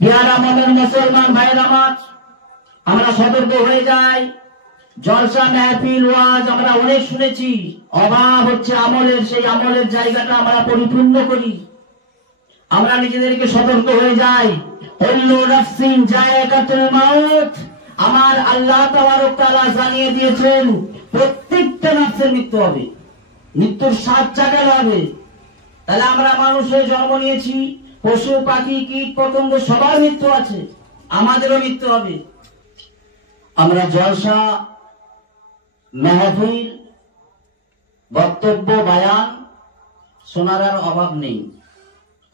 পেয়ারা মনের মুসলমান ভাইয়ের আমার, আমরা সতর্ক হয়ে যাই। জলসা মাহফিল ওয়াজ আমরা অনেক শুনেছি, অভাব হচ্ছে আমলের। সেই আমলের জায়গাটা আমরা পরিপূর্ণ করি। আমরা নিজেদেরকে সতর্ক হয়ে যাই। কুল্লু নাফসিন যায়কাতুল মাউত, আমার আল্লাহ তাবারক তাআলা জানিয়ে দিয়েছেন প্রত্যেকটা নফসের মৃত্যু হবে, মৃত্যুর স্বাদ চাখাতে হবে। তাহলে আমরা মানুষের জন্ম নিয়েছি, পশু পাখি কীট পতঙ্গ সবার মৃত্যু আছে, আমাদেরও মৃত্যু হবে। আমরা জলসা মাহফিল বক্তব্য বায়ান শোনার আর অভাব নেই।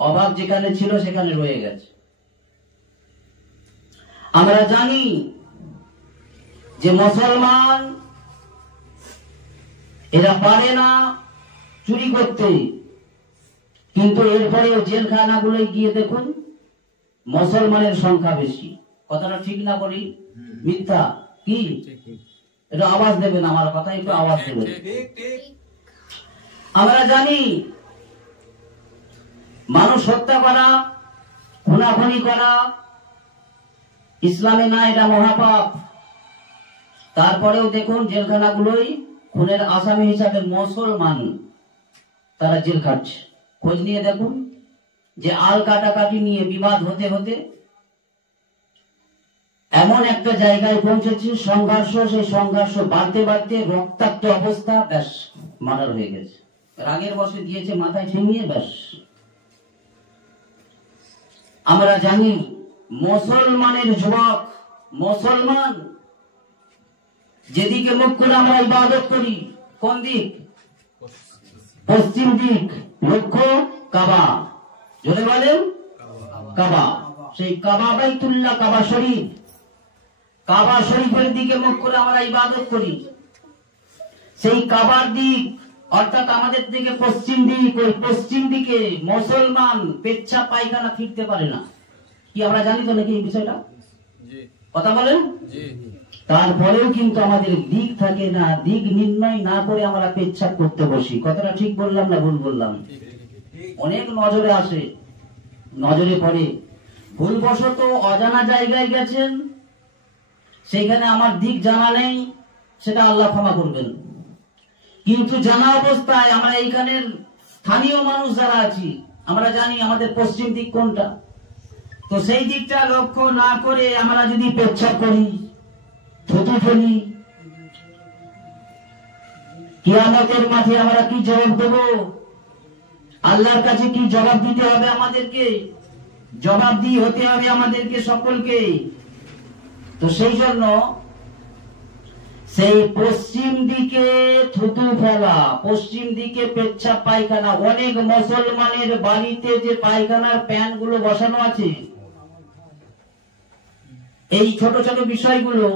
অভাব যেখানে ছিল সেখানে রয়ে গেছে। আমরা জানি যে মুসলমান এরা পারে না চুরি করতে, কিন্তু এরপরেও জেলখানাগুলোয় গিয়ে দেখুন মুসলমানের সংখ্যা বেশি। কথাটা ঠিক না বলি? মিথ্যা? কি এটা আওয়াজ দেবেন, আমার কথা একটু আওয়াজ দেবেন। আমরা জানি মানুষ হত্যা করা, খুনাখুনি করা ইসলামে না, এটা মহাপাপ। তারপরেও দেখুন জেলখানাগুলোই খুনের আসামি হিসাবে মুসলমান তারা জেল খাটছে। খোঁজ নিয়ে দেখুন যে আল কাটাকাটি নিয়ে বিবাদ হতে হতে এমন একটা জায়গায় পৌঁছেছে সংঘর্ষ, সেই সংঘর্ষ বাড়তে বাড়তে রক্তাক্ত অবস্থা, ব্যাস মার্ডার হয়ে গেছে। রাগের বশে দিয়েছে মাথায় ঠেঙিয়ে, ব্যাস। আমরা জানি মুসলমানের যুবক, মুসলমান যেদিকে মুখ করে আমরা ইবাদত করি, কোন দিক? পশ্চিম দিক। লক্ষ্য কাবা, জোরে বলেন কাবা। সেই কাবা বাইতুল্লাহ, কাবা শরীফ, কাবা শরীফের দিকে মুখ করে আমরা ইবাদত করি। সেই কাবার দিক অর্থাৎ আমাদের দিকে পশ্চিম দিক, ওই পশ্চিম দিকে মুসলমান পেচ্ছাপ পায়খানা ফিরতে পারে না। কি আমরা জানি তো নাকি এই বিষয়টা? কথা বলেন। তারপরেও কিন্তু আমাদের দিক থাকে না, দিক নির্ণয় না করে আমরা পেচ্ছাপ করতে বসি। কথাটা ঠিক বললাম না ভুল বললাম? অনেক নজরে আসে, নজরে পড়ে। ভুলবশত অজানা জায়গায় গেছেন, সেইখানে আমার দিক জানা নেই, সেটা আল্লাহ ক্ষমা করবেন। কিন্তু জানা অবস্থায় আমরা এইখানের স্থানীয় মানুষ যারা আছি, আমরা জানি আমাদের পশ্চিম দিক কোনটা। তো সেই দিকটা লক্ষ্য না করে আমরা যদি পেচ্ছাপ করি, থুতু ফেলি, কিয়ামতের মাঠে আমরা কি জবাব দেব? আল্লাহর কাছে কি জবাব দিতে হবে? আমাদেরকে জবাবদিহি হতে হবে আমাদেরকে সকলকে। তো সেই জন্য সেই পশ্চিম দিকে থুতু ফেলা, পশ্চিম দিকে পেচ্ছাপ পায়খানা, অনেক মুসলমানের বাড়িতে যে পায়খানার প্যান গুলো বসানো আছে, এই ছোট ছোট বিষয়গুলো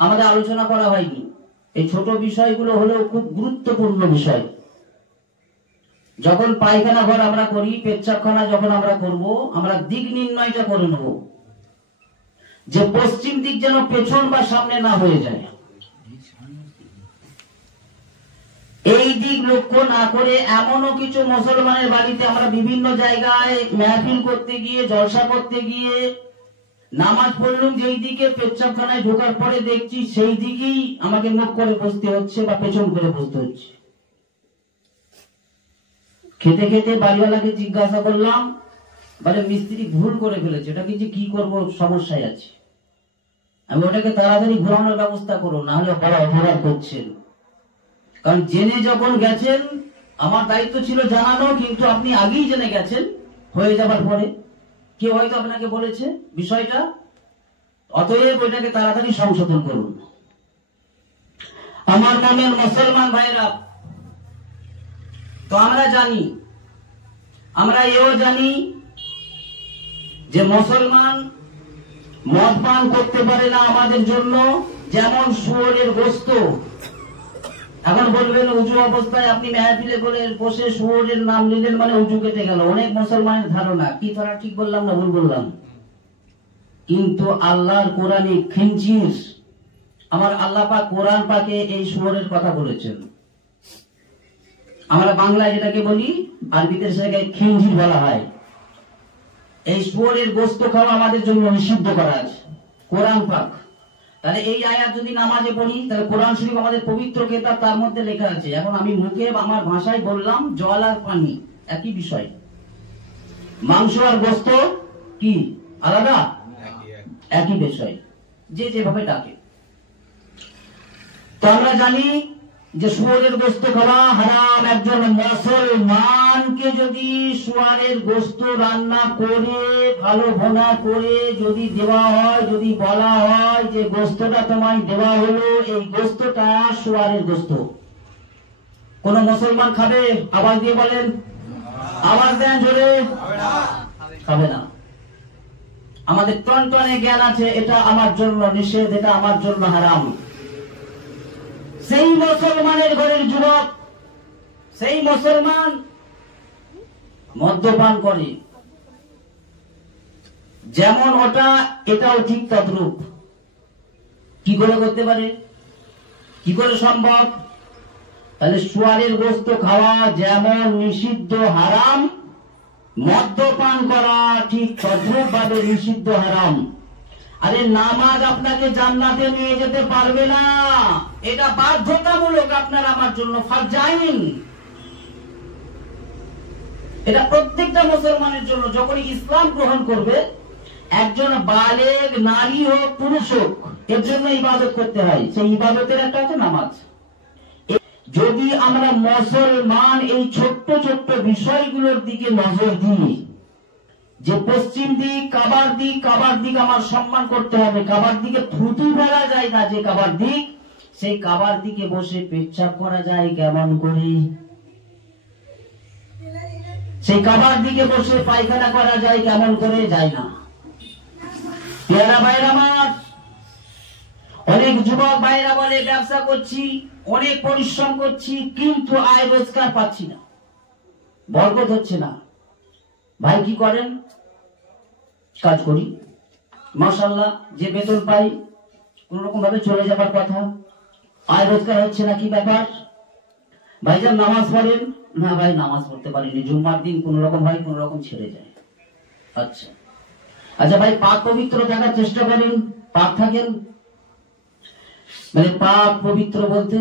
আমাদের আলোচনা করা হয়নি। এই ছোট বিষয়গুলো হলেও খুব গুরুত্বপূর্ণ বিষয়। যখন পায়খানা ঘর আমরা করি, পেচ্ছাপখানা যখন আমরা করব, আমরা দিক নির্ণয়টা করে নেব যে পশ্চিম দিক যেন পেছন বা সামনে না হয়ে যায়। এই দিক লক্ষ্য না করে এমনও কিছু মুসলমানের বাড়িতে আমরা বিভিন্ন জায়গায় মাহফিল করতে গিয়ে, জলসা করতে গিয়ে নামাজ পড়লুম, যেই দিকে পেচ্ছাপখানায় ঢোকার পরে দেখছি সেই দিকেই আমাকে মুখ করে বসতে হচ্ছে বা পেছন করে বসতে হচ্ছে। খেতে খেতে বাড়িওয়ালাকে জিজ্ঞাসা করলাম, বলে মিস্ত্রি ভুল করে ফেলেছে, ওটা কি করব, সমস্যায় আছে। আমি ওটাকে তাড়াতাড়ি ঘোরানোর ব্যবস্থা করো, না হলে অপরাধ করছেন। কারণ জেনে যখন গেছেন, আমার দায়িত্ব ছিল জানানো, কিন্তু আপনি আগেই জেনে গেছেন হয়ে যাবার পরে। কেউ হয়তো আপনাকে বলেছে বিষয়টা, অতএব ওইটাকে তাড়াতাড়ি সংশোধন করুন। আমার মনের মুসলমান ভাইরা, তো আমরা জানি, আমরা এও জানি যে মুসলমান মদ পান করতে পারে না আমাদের জন্য, যেমন শুয়োরের গোশত। এখন বলবেন উজু অবস্থায় আপনি মেহফিলে করে বসে শুয়োরের নাম নিলেন মানে উজু কেটে গেল। অনেক মুসলমানের ধারণা। কি ধরা ঠিক বললাম না ভুল বললাম? কিন্তু আল্লাহর কোরআনে খিনজির, আমার আল্লাহ পাক কোরআন পাকে এই শুয়োরের কথা বলেছেন। আমরা বাংলায় যেটাকে বলি, আরবিতে সেটাকে খিনজির বলা হয়। এই শুয়োরের গোশত খাওয়া আমাদের জন্য নিষিদ্ধ করা আছে কোরআন পাক। তাহলে এই আয়াত যদি নামাজে পড়ি, তাহলে কোরআন শরীফ আমাদের পবিত্র কিতাব, তার মধ্যে লেখা আছে। এখন আমি মুখে আমার ভাষায় বললাম জল আর পানি একই বিষয়, মাংস আর গোশত কি আলাদা? একই বিষয়, যে যেভাবে ডাকে। তো আমরা জানি যে শুয়োরের গোশত খাওয়া হারাম। একজন মুসলমানকে যদি শুয়োরের গোশত রান্না করে ভালো ভুনা করে যদি দেওয়া হয়, যদি বলা হয় যে গোশতটা তোমায় দেওয়া হলো, এই গোশতটা শুয়োরের গোশত, কোন মুসলমান খাবে? আওয়াজ দিয়ে বলেন, আওয়াজ দেন জোরে। খাবে না। আমাদের টনটনে জ্ঞান আছে এটা আমার জন্য নিষেধ, এটা আমার জন্য হারাম। সেই মুসলমানের ঘরের যুবক, সেই মুসলমান মদ্যপান করে, যেমন ওটা এটাও ঠিক তদ্রূপ। কি করে করতে পারে? কি করে সম্ভব? তাহলে শুয়োরের গোশত খাওয়া যেমন নিষিদ্ধ হারাম, মদ্যপান করা ঠিক তদ্রূপ ভাবে নিষিদ্ধ হারাম। আরে নামাজ আপনাকে জান্নাতে নিয়ে যেতে পারবে না, এটা বাধ্যতামূলক আপনার আমার জন্য, ফারজাইন। এটা প্রত্যেকটা মুসলমানের জন্য। যখন ইসলাম গ্রহণ করবে, একজন বালেগ নারী হোক পুরুষ হোক, এর জন্য ইবাদত করতে হয়। সেই ইবাদতের একটা আছে নামাজ। যদি আমরা মুসলমান এই ছোট্ট ছোট্ট বিষয়গুলোর দিকে নজর দিই, যে পশ্চিম দিক কাবার দিক, কাবার দিক আমার সম্মান করতে হবে, কাবার দিকে থুতু ফেলা যায় না, যে কাবার দিক, সেই কাবার দিকে বসে পেচ্ছাপ করা যায় কেমন করে, সেই কাবার দিকে বসে পায়খানা করা যায় কেমন করে, যায় না। পেয়ারা ভাইরা আমার, অনেক যুবক ভাইরা বলে ব্যবসা করছি, অনেক পরিশ্রম করছি, কিন্তু আয় রোজগার পাচ্ছি না, বরকত হচ্ছে না। ভাই কি করেন? কাজ করি, মাশাআল্লাহ, যে বেতন পাই কোন রকম ভাবে চলে যাবার কথা, আয় রোজগার হচ্ছে না, কি ব্যাপার? ভাইজান নামাজ পড়েন? না ভাই নামাজ পড়তে পারিনি, জুম্মার দিন কোন রকম ভাই কোন রকম ছেড়ে যায়। আচ্ছা আচ্ছা ভাই, পাক পবিত্র থাকার চেষ্টা করেন, পাক থাকেন? মানে পাক পবিত্র বলতে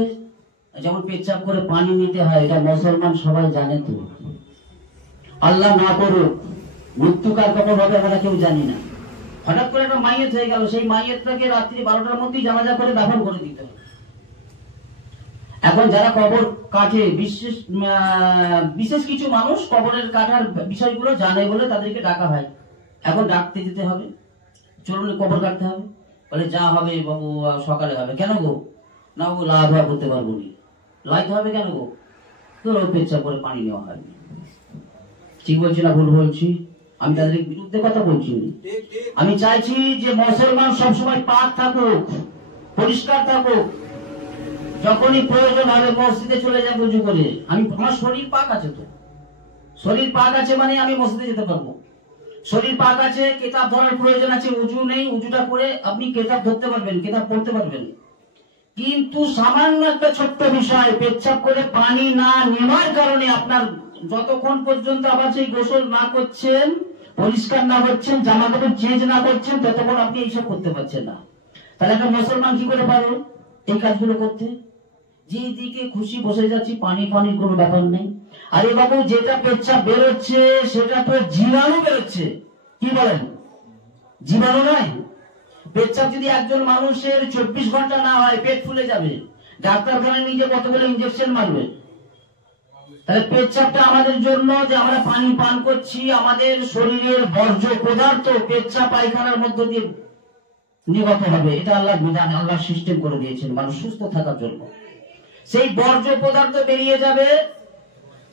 যেমন পেচ্ছাপ করে পানি নিতে হয়, এটা মুসলমান সবাই জানে। তো আল্লাহ না করুক মৃত্যু কার কখন হবে আমরা কেউ জানি না। হঠাৎ করে একটা মাইয়েত হয়ে গেল, সেই মাইয়েতটাকে রাত্রি 12টার মধ্যেই জানাজা করে দাফন করে দিতে হবে। এখন যারা কবর কাটে, বিশেষ কিছু মানুষ কবরের কাটার বিষয়গুলো জানে বলে তাদেরকে ডাকা হয়। এখন ডাকতে যেতে হবে, চলুন কবর কাটতে হবে, বলে যা হবে বাবু সকালে হবে। কেন গো? না ও লাভ করতে পারবো নি। লাইতে হবে কেন গো? তো পেচ্ছাপ করে পানি নেওয়া হয়। ঠিক বলছি না ভুল বলছি? আমি তাদের বিরুদ্ধে কথা বলছি। আমি চাইছি যে মুসলমান সবসময় পাক থাকুক, পরিষ্কার থাকুক। যখনই প্রয়োজন হবে মসজিদে চলে যাবো উজু করে। আমার শরীর পাক আছে, তো শরীর পাক আছে মানে আমি মসজিদে যেতে পারবো। শরীর পাক আছে, কেতাব ধরার প্রয়োজন আছে, উজু নেই, উজুটা করে আপনি কেতাব ধরতে পারবেন, কেতাব পড়তে পারবেন। কিন্তু সামান্য একটা ছোট্ট বিষয়, পেচ্ছাপ করে পানি না নেওয়ার কারণে আপনার যতক্ষণ পর্যন্ত আবার সেই গোসল না করছেন, পরিষ্কার না হচ্ছেন, জামা কাপড় চেঞ্জ না করছেন, ততক্ষণ আপনি এইসব করতে পারছেন না। তাহলে একটা মুসলমান কি করে পারো এই কাজগুলো করতে? যেদিকে খুশি বসে যাচ্ছি, পানির কোনো ব্যাপার নেই। আরে বাবু, যেটা পেচ্ছাপ বেরোচ্ছে সেটা তো জীবাণু বেরোচ্ছে। কি বলেন? জীবাণু নয়। পেচ্ছাপ যদি একজন মানুষের 24 ঘন্টা না হয়, পেট ফুলে যাবে, ডাক্তারখানায় নিজে কতগুলো ইঞ্জেকশন মারবে। তাহলে পেচ্ছাপটা আমাদের জন্য, যে আমরা পানি পান করছি, আমাদের শরীরের বর্জ্য পদার্থ পেচ্ছাপ পায়খানার মধ্য দিয়ে নির্গত হবে। এটা আল্লাহর বিধান, আল্লাহ সিস্টেম করে দিয়েছেন মানুষ সুস্থ থাকার জন্য। সেই বর্জ্য পদার্থ বেরিয়ে যাবে,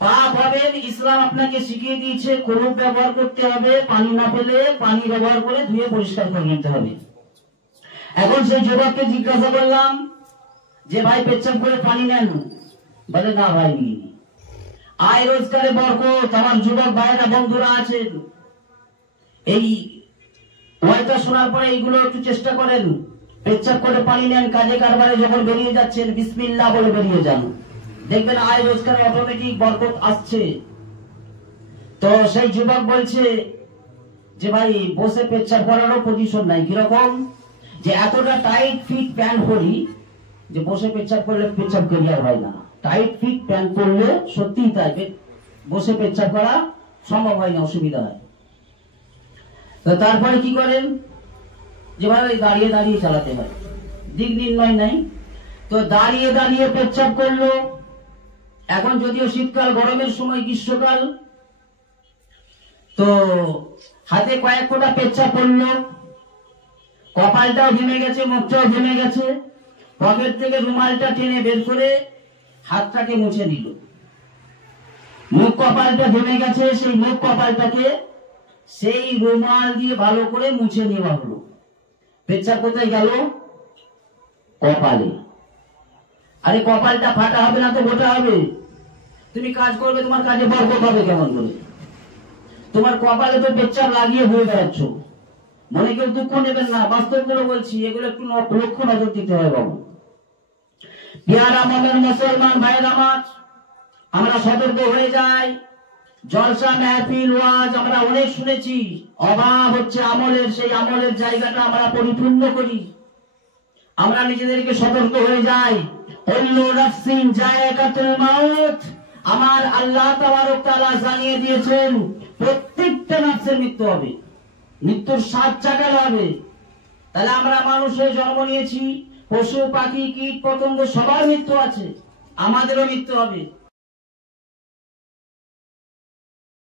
পাপ হবেন। ইসলাম আপনাকে শিখিয়ে দিয়েছে কোরআন ব্যবহার করতে হবে, পানি না পেলে পানি ব্যবহার করে ধুয়ে পরিষ্কার করে নিতে হবে। এখন সেই যুবককে জিজ্ঞাসা করলাম যে ভাই পেচ্ছাপ করে পানি নেন? বলে না ভাই নিই। আয় রোজগারে বরকত। আমার যুবক ভাইরা বন্ধুরা আছেন, এই ওয়াইটা শোনার পরে এইগুলো একটু চেষ্টা করেন, পেচ্ছাপ করে পানি নেন, কাজে কারবারে যখন বেরিয়ে যাচ্ছেন বিসমিল্লাহ বলে বেরিয়ে যান, দেখবেন আয় রোজগারে অটোমেটিক বরকত আসছে। তো সেই যুবক বলছে যে ভাই বসে পেচ্ছাপ করারও পজিশন নাই, কিরকম যে এতটা টাইট ফিট প্যান্ট পরি যে বসে পেচ্ছাপ করলে পেচ্ছাপ ক্লিয়ার হয় না। টাইট ফিট প্যান্ট পরলে সত্যিই তাই বসে পেচ্ছাপ করা সম্ভব হয় না, অসুবিধা হয়। তো তারপরে কি করেন যে ভাই দাঁড়িয়ে দাঁড়িয়ে চালাতে হয়, দিক নির্ণয় নাই, তো দাঁড়িয়ে দাঁড়িয়ে পেচ্ছাপ করলো। এখন যদিও শীতকাল, গরমের সময় গ্রীষ্মকাল, তো হাতে কয়েক ফোঁটা পেচ্ছাপ পড়লো, কপালটাও ঘেমে গেছে, মুখটাও ঘেমে গেছে, পকেট থেকে রুমালটা টেনে বের করে হাতটাকে মুছে নিল। মুখ কপালটা ঘেমে গেছে, সেই মুখ কপালটাকে সেই রুমাল দিয়ে ভালো করে মুছে নেওয়া হলো। পেচ্ছাপ কোথায় গেল? কপালে। আরে কপালটা ফাটা হবে না তো মোটা হবে? তুমি কাজ করবে, তোমার কাজে বরকত হবে কেমন করে? তোমার কপালে তো পেচ্ছাপ লাগিয়ে হয়ে বেড়াচ্ছ। মনে কেউ দুঃখ নেবেন না, বাস্তব করে বলছি, এগুলো একটু লক্ষ্য নজর দিতে হয় বাবু। পেয়ারা মনের মুসলমান ভাইয়ের আমার, আমরা সতর্ক হয়ে যাই। জলসা মেহফিল ওয়াজ আমরা অনেক শুনেছি, অভাব হচ্ছে আমলের, সেই আমলের জায়গাটা আমরা পরিপূর্ণ করি। আমরা নিজেদেরকে সতর্ক হয়ে যাই। কুল্লু নাফসিন যায়কাতুল মাউত, আমার আল্লাহ তাবারক তাআলা জানিয়ে দিয়েছেন প্রত্যেকটা নফসের মৃত্যু হবে, মৃত্যুর স্বাদ চাকাতে হবে। তাহলে আমরা মানুষ হয়ে জন্ম নিয়েছি, পশু পাখি কীট পতঙ্গ সবার মৃত্যু আছে, আমাদেরও মৃত্যু হবে।